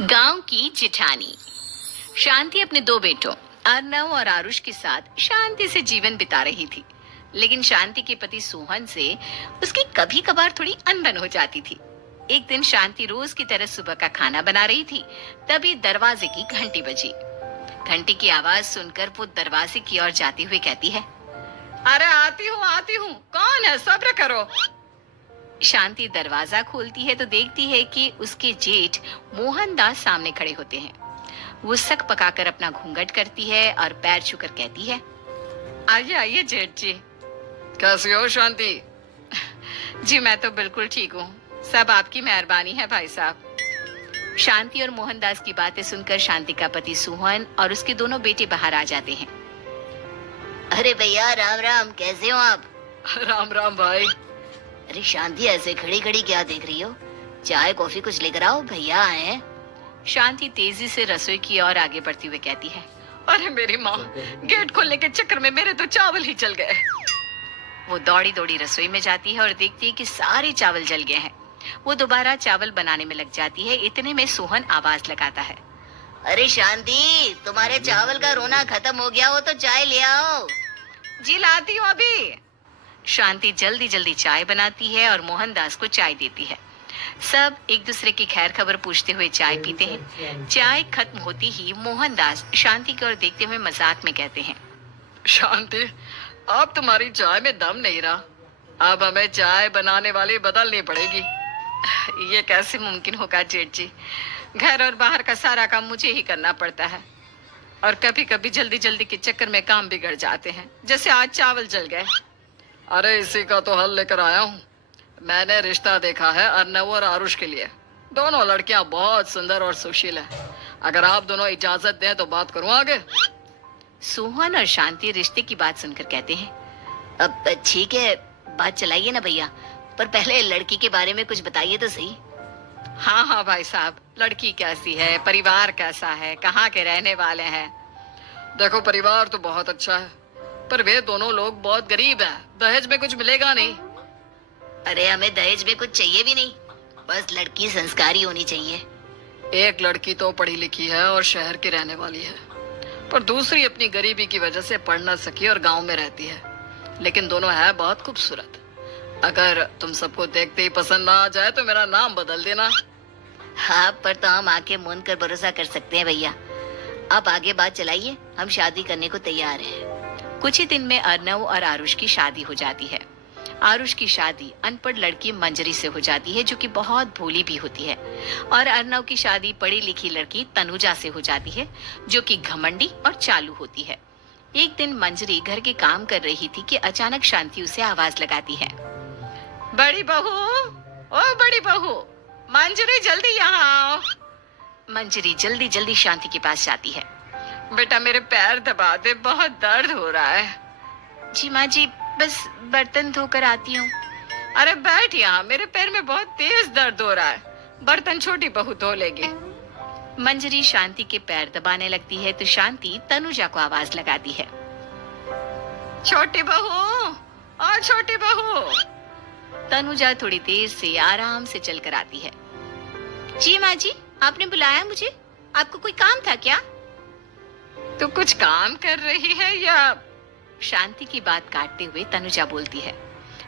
गांव की जिठानी। शांति अपने दो बेटों अर्नव और आरुष के साथ शांति से जीवन बिता रही थी। लेकिन शांति के पति सोहन से उसकी कभी कभार थोड़ी अनबन हो जाती थी। एक दिन शांति रोज की तरह सुबह का खाना बना रही थी, तभी दरवाजे की घंटी बजी। घंटी की आवाज सुनकर वो दरवाजे की ओर जाती हुई कहती है, अरे आती हूँ, कौन है, सब्र करो। शांति दरवाजा खोलती है तो देखती है कि उसके जेठ मोहनदास सामने खड़े होते हैं। वो सक पकाकर अपना घूंघट करती है और पैर छूकर कहती है, आइए आइए जेठ जी। कैसी हो शांति? जी मैं तो बिल्कुल ठीक हूँ, सब आपकी मेहरबानी है भाई साहब। शांति और मोहनदास की बातें सुनकर शांति का पति सोहन और उसके दोनों बेटे बाहर आ जाते हैं। अरे भैया राम राम, कैसे हो आप? राम राम भाई। अरे शांति ऐसे खड़ी खड़ी क्या देख रही हो? चाय कॉफी कुछ लेकर आओ, भैया आए हैं। शांति तेजी से रसोई की ओर आगे बढ़ती हुई कहती है, अरे मेरी माँ, गेट खोलने के चक्कर में मेरे तो चावल ही जल गए। वो दौड़ी दौड़ी रसोई में जाती है और देखती है कि सारे चावल जल गए हैं। वो दोबारा चावल बनाने में लग जाती है। इतने में सोहन आवाज लगाता है, अरे शांति, तुम्हारे चावल का रोना खत्म हो गया हो तो चाय ले आओ। जी लाती हूँ अभी। शांति जल्दी जल्दी चाय बनाती है और मोहनदास को चाय देती है। सब एक दूसरे की खैर खबर पूछते हुए चाय पीते हैं। चाय खत्म होती ही मोहनदास शांति की ओर देखते हुए मजाक में कहते हैं, शांति, अब तुम्हारी चाय में दम नहीं रहा, अब हमें चाय बनाने वाली बदलनी पड़ेगी। ये कैसे मुमकिन होगा जेठ जी, घर और बाहर का सारा काम मुझे ही करना पड़ता है और कभी कभी जल्दी जल्दी के चक्कर में काम बिगड़ जाते हैं, जैसे आज चावल जल गए। अरे इसी का तो हल लेकर आया हूँ। मैंने रिश्ता देखा है अर्नव और आरुष के लिए। दोनों लड़कियां बहुत सुंदर और सुशील हैं। अगर आप दोनों इजाजत दें तो बात करूँ आगे। सोहन और शांति रिश्ते की बात सुनकर कहते हैं, अब ठीक है, बात चलाइए ना भैया, पर पहले लड़की के बारे में कुछ बताइए तो सही। हाँ हाँ भाई साहब, लड़की कैसी है, परिवार कैसा है, कहाँ के रहने वाले हैं? देखो परिवार तो बहुत अच्छा है, पर वे दोनों लोग बहुत गरीब हैं। दहेज में कुछ मिलेगा नहीं। अरे हमें दहेज में कुछ चाहिए भी नहीं, बस लड़की संस्कारी होनी चाहिए। एक लड़की तो पढ़ी लिखी है और शहर की रहने वाली है, पर दूसरी अपनी गरीबी की वजह से पढ़ न सकी और गांव में रहती है। लेकिन दोनों है बहुत खूबसूरत। अगर तुम सबको देखते ही पसंद ना आ जाए तो मेरा नाम बदल देना। हाँ, पर तो हम आके मूंद कर भरोसा कर सकते हैं भैया। आप आगे बात चलाइए, हम शादी करने को तैयार हैं। कुछ ही दिन में अर्नव और आरुष की शादी हो जाती है। आरुष की शादी अनपढ़ लड़की मंजरी से हो जाती है, जो कि बहुत भोली भी होती है, और अर्नव की शादी पढ़ी लिखी लड़की तनुजा से हो जाती है, जो कि घमंडी और चालू होती है। एक दिन मंजरी घर के काम कर रही थी कि अचानक शांति उसे आवाज लगाती है, बड़ी बहू, ओ बड़ी बहू, मंजरी जल्दी यहाँ आओ। मंजरी जल्दी जल्दी शांति के पास जाती है। बेटा मेरे पैर दबा दे, बहुत दर्द हो रहा है। जी माँ जी, बस बर्तन धोकर आती हूँ। अरे बैठ यहाँ, मेरे पैर में बहुत तेज दर्द हो रहा है, बर्तन छोटी बहू धो लेगी। मंजरी शांति के पैर दबाने लगती है तो शांति तनुजा को आवाज लगाती है, छोटी बहू, और छोटी बहू। तनुजा थोड़ी देर से आराम से चलकर आती है। जी माँ जी, आपने बुलाया मुझे, आपको कोई काम था क्या? तू कुछ काम कर रही है या? शांति की बात काटते हुए तनुजा बोलती है,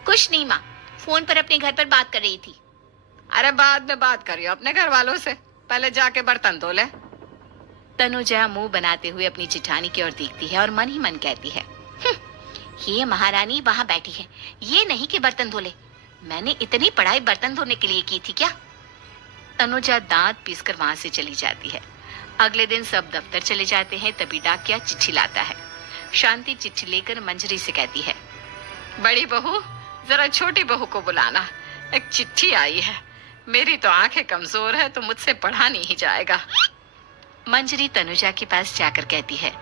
कुछ नहीं माँ, फोन पर अपने घर पर बात कर रही थी। अरे बाद में बात करियो अपने घर वालों से, पहले जाके बर्तन धो ले। तनुजा मुंह बनाते हुए अपनी जिठानी की ओर देखती है और मन ही मन कहती है, ये महारानी वहाँ बैठी है, ये नहीं कि बर्तन धो ले। मैंने इतनी पढ़ाई बर्तन धोने के लिए की थी क्या? तनुजा दांत पीसकर वहां से चली जाती है। अगले दिन सब दफ्तर चले जाते हैं, तभी डाकिया चिट्ठी लाता है। शांति चिट्ठी लेकर मंजरी से कहती है, बड़ी बहू, जरा छोटी बहू को बुलाना, एक चिट्ठी आई है। मेरी तो आंखें कमजोर है तो मुझसे पढ़ा नहीं जाएगा। मंजरी तनुजा के पास जाकर कहती है,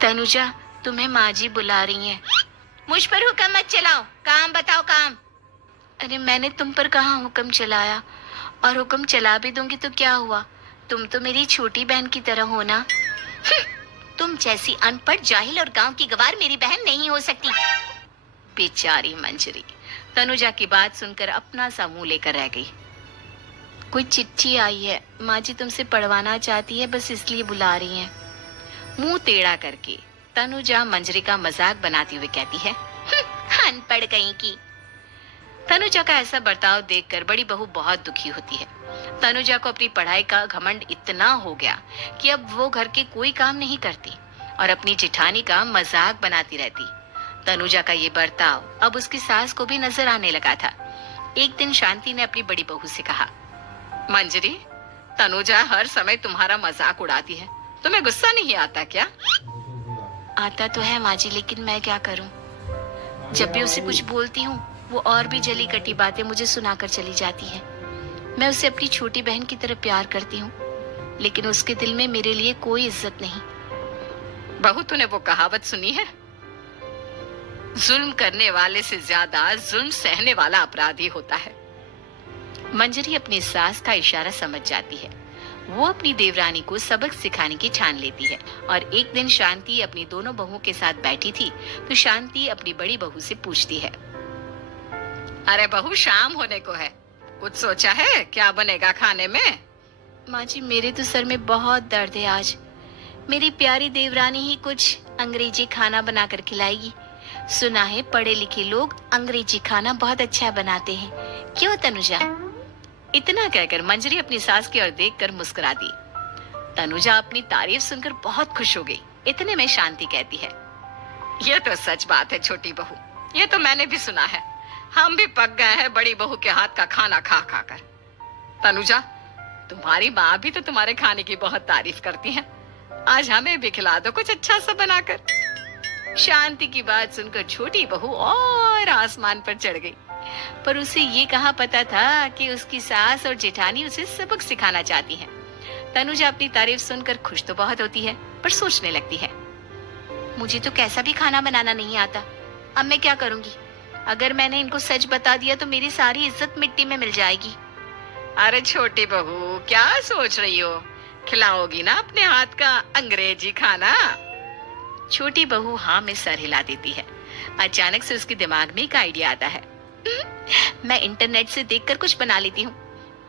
तनुजा, तुम्हें माँ जी बुला रही हैं। मुझ पर हुक्म मत चलाओ, काम बताओ काम। अरे मैंने तुम पर कहाँ हुक्म चलाया, और हुक्म चला भी दूंगी तो क्या हुआ, तुम तो मेरी छोटी बहन की तरह हो ना। तुम जैसी अनपढ़, जाहिल और गांव की गवार मेरी बहन नहीं हो सकती। बेचारी मंजरी तनुजा की बात सुनकर अपना सा मुंह लेकर रह गई। कोई चिट्ठी आई है, माँ जी तुमसे पढ़वाना चाहती है, बस इसलिए बुला रही हैं। मुंह टेढ़ा करके तनुजा मंजरी का मजाक बनाती हुए कहती है, अनपढ़ कहीं की। तनुजा का ऐसा बर्ताव देखकर बड़ी बहू बहुत दुखी होती है। तनुजा को अपनी पढ़ाई का घमंड इतना हो गया कि अब वो घर के कोई काम नहीं करती और अपनी जेठानी का मजाक बनाती रहती। तनुजा का ये बर्ताव अब उसकी सास को भी नजर आने लगा था। एक दिन शांति ने अपनी बड़ी बहू से कहा, मंजरी, तनुजा हर समय तुम्हारा मजाक उड़ाती है, तुम्हें गुस्सा नहीं आता क्या? आता तो है माँ जी, लेकिन मैं क्या करूं? जब भी उसे कुछ बोलती हूँ वो और भी जली कटी बातें मुझे सुनाकर चली जाती है। मैं उसे अपनी छोटी बहन की तरह प्यार करती हूँ, लेकिन उसके दिल में मेरे लिए कोई इज्जत नहीं। बहू, तूने वो कहावत सुनी है, जुल्म करने वाले से ज्यादा जुल्म सहने वाला अपराधी होता है। मंजरी अपनी सास का इशारा समझ जाती है। वो अपनी देवरानी को सबक सिखाने की ठान लेती है और एक दिन शांति अपनी दोनों बहुओं के साथ बैठी थी तो शांति अपनी बड़ी बहू से पूछती है, अरे बहू, शाम होने को है, कुछ सोचा है क्या बनेगा खाने में? माँ जी, मेरे तो सर में बहुत दर्द है आज। मेरी प्यारी देवरानी ही कुछ अंग्रेजी खाना बनाकर खिलाएगी। सुना है पढ़े लिखे लोग अंग्रेजी खाना बहुत अच्छा बनाते हैं, क्यों तनुजा? इतना कहकर मंजरी अपनी सास की ओर देखकर मुस्कुरा दी। तनुजा अपनी तारीफ सुनकर बहुत खुश हो गई। इतने में शांति कहती है, यह तो सच बात है छोटी बहू, ये तो मैंने भी सुना है। हम भी पक गए हैं बड़ी बहू के हाथ का खाना खा खा कर। तनुजा, तुम्हारी माँ भी तो तुम्हारे खाने की बहुत तारीफ करती है, आज हमें भी खिला दो कुछ अच्छा सा बनाकर। शांति की बात सुनकर छोटी बहू और आसमान पर चढ़ गई, पर उसे ये कहाँ पता था कि उसकी सास और जेठानी उसे सबक सिखाना चाहती हैं। तनुजा अपनी तारीफ सुनकर खुश तो बहुत होती है, पर सोचने लगती है, मुझे तो कैसा भी खाना बनाना नहीं आता, अब मैं क्या करूंगी? अगर मैंने इनको सच बता दिया तो मेरी सारी इज्जत मिट्टी में मिल जाएगी। अरे छोटी बहू, क्या सोच रही हो? खिलाओगी ना अपने हाथ का अंग्रेजी खाना? छोटी बहू हाँ में सर हिला देती है। अचानक से उसके दिमाग में एक आइडिया आता है, मैं इंटरनेट से देखकर कुछ बना लेती हूँ,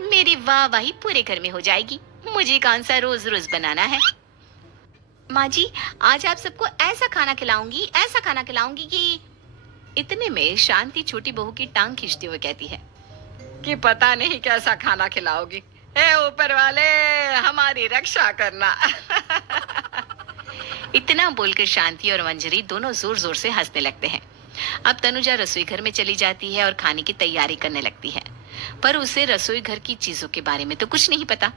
मेरी वाहवाही पूरे घर में हो जाएगी। मुझे कौन सा रोज रोज बनाना है। माँ जी, आज आप सबको ऐसा खाना खिलाऊंगी, ऐसा खाना खिलाऊंगी कि। इतने में शांति छोटी बहू की टांग खींचते हुए कहती है कि पता नहीं कैसा खाना खिलाओगी, ए ऊपर वाले हमारी रक्षा करना। इतना बोलकर शांति और मंजरी दोनों जोर जोर से हंसने लगते हैं। अब तनुजा रसोई घर में चली जाती है और खाने की तैयारी करने लगती है, पर उसे रसोई घर की चीजों के बारे में तो कुछ नहीं पता।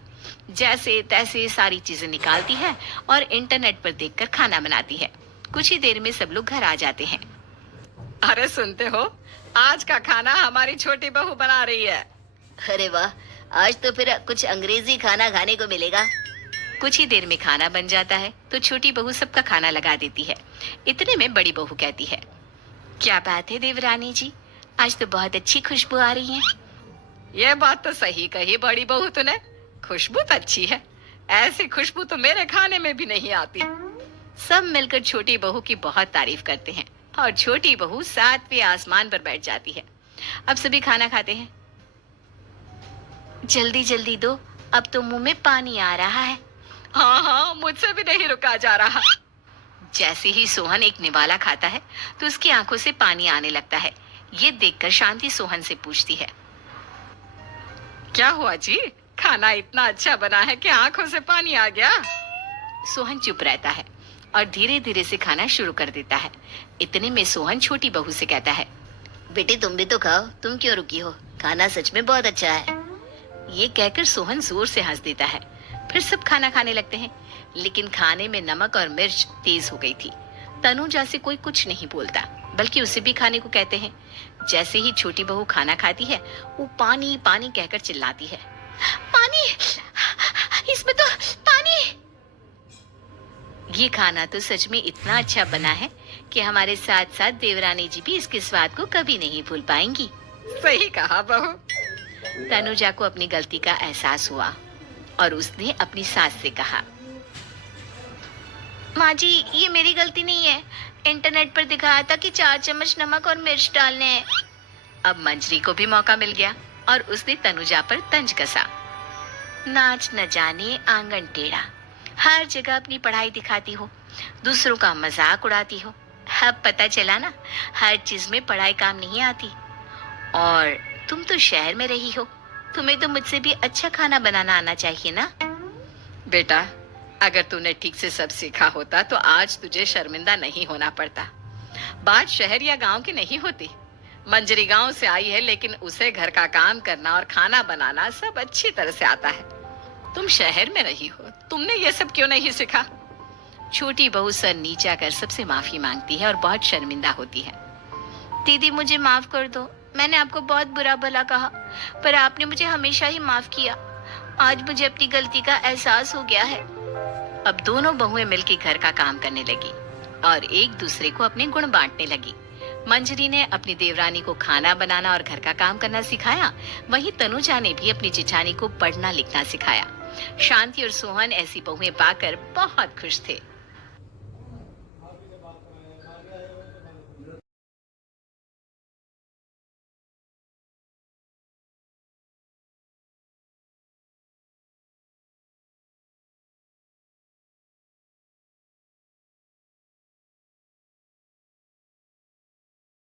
जैसे तैसे सारी चीजें निकालती है और इंटरनेट पर देखकर खाना बनाती है। कुछ ही देर में सब लोग घर आ जाते हैं। अरे सुनते हो, आज का खाना हमारी छोटी बहू बना रही है। अरे वाह, आज तो फिर कुछ अंग्रेजी खाना खाने को मिलेगा। कुछ ही देर में खाना बन जाता है तो छोटी बहू सबका खाना लगा देती है। इतने में बड़ी बहू कहती है, क्या बात है देवरानी जी, आज तो बहुत अच्छी खुशबू आ रही है। ये बात तो सही कही बड़ी बहू तूने, खुशबू तो अच्छी है, ऐसी खुशबू तो मेरे खाने में भी नहीं आती। सब मिलकर छोटी बहू की बहुत तारीफ करते हैं और छोटी बहू 7वें आसमान पर बैठ जाती है। अब सभी खाना खाते हैं। जल्दी जल्दी दो, अब तो मुंह में पानी आ रहा है। हाँ हाँ, मुझसे भी नहीं रुका जा रहा। जैसे ही सोहन एक निवाला खाता है तो उसकी आंखों से पानी आने लगता है। ये देखकर शांति सोहन से पूछती है, क्या हुआ जी, खाना इतना अच्छा बना है कि आंखों से पानी आ गया? सोहन चुप रहता है और धीरे धीरे से खाना शुरू कर देता है। इतने में सोहन छोटी बहू से कहता है, बेटी तुम भी तो खाओ, तुम क्यों रुकी हो, खाना सच में बहुत अच्छा है। ये कहकर सोहन जोर से हंस देता है। फिर सब खाना खाने लगते हैं, लेकिन खाने में नमक और मिर्च तेज हो गई थी। तनुजा से कोई कुछ नहीं बोलता, बल्कि उसे भी खाने को कहते हैं। जैसे ही छोटी बहू खाना खाती है वो पानी पानी कहकर चिल्लाती है, पानी, इसमें तो पानी। ये खाना तो सच में इतना अच्छा बना है कि हमारे साथ साथ देवरानी जी भी इसके स्वाद को कभी नहीं भूल पाएंगी। सही कहा बहू। तनुजा को अपनी गलती का एहसास हुआ और उसने अपनी सास से कहा, माँ जी ये मेरी गलती नहीं है, इंटरनेट पर दिखाया था कि 4 चम्मच नमक और मिर्च डालने हैं। अब मंजरी को भी मौका मिल गया और उसने तनुजा पर तंज कसा। नाच न जाने आंगन टेढ़ा, हर जगह अपनी पढ़ाई दिखाती हो, दूसरों का मजाक उड़ाती हो। अब पता चला ना, हर चीज में पढ़ाई काम नहीं आती। और तुम तो शहर में रही हो, तुम्हें तो मुझसे भी अच्छा खाना बनाना आना चाहिए ना। बेटा, अगर तूने ठीक से सब सीखा होता तो आज तुझे शर्मिंदा नहीं होना पड़ता। बात शहर या गांव की नहीं होती। मंजरी गांव से आई है, लेकिन उसे घर का काम करना और खाना बनाना सब अच्छी तरह से आता है। तुम शहर में रही हो, तुमने ये सब क्यों नहीं सीखा? छोटी बहू सर नीचा कर सबसे माफी मांगती है और बहुत शर्मिंदा होती है। दीदी मुझे माफ कर दो, मैंने आपको बहुत बुरा भला कहा, पर आपने मुझे हमेशा ही माफ किया। आज मुझे अपनी गलती का एहसास हो गया है। अब दोनों बहुएं मिलकर घर का काम करने लगी और एक दूसरे को अपने गुण बांटने लगी। मंजरी ने अपनी देवरानी को खाना बनाना और घर का काम करना सिखाया, वहीं तनुजा ने भी अपनी जिठानी को पढ़ना लिखना सिखाया। शांति और सोहन ऐसी बहुएं पाकर बहुत खुश थे।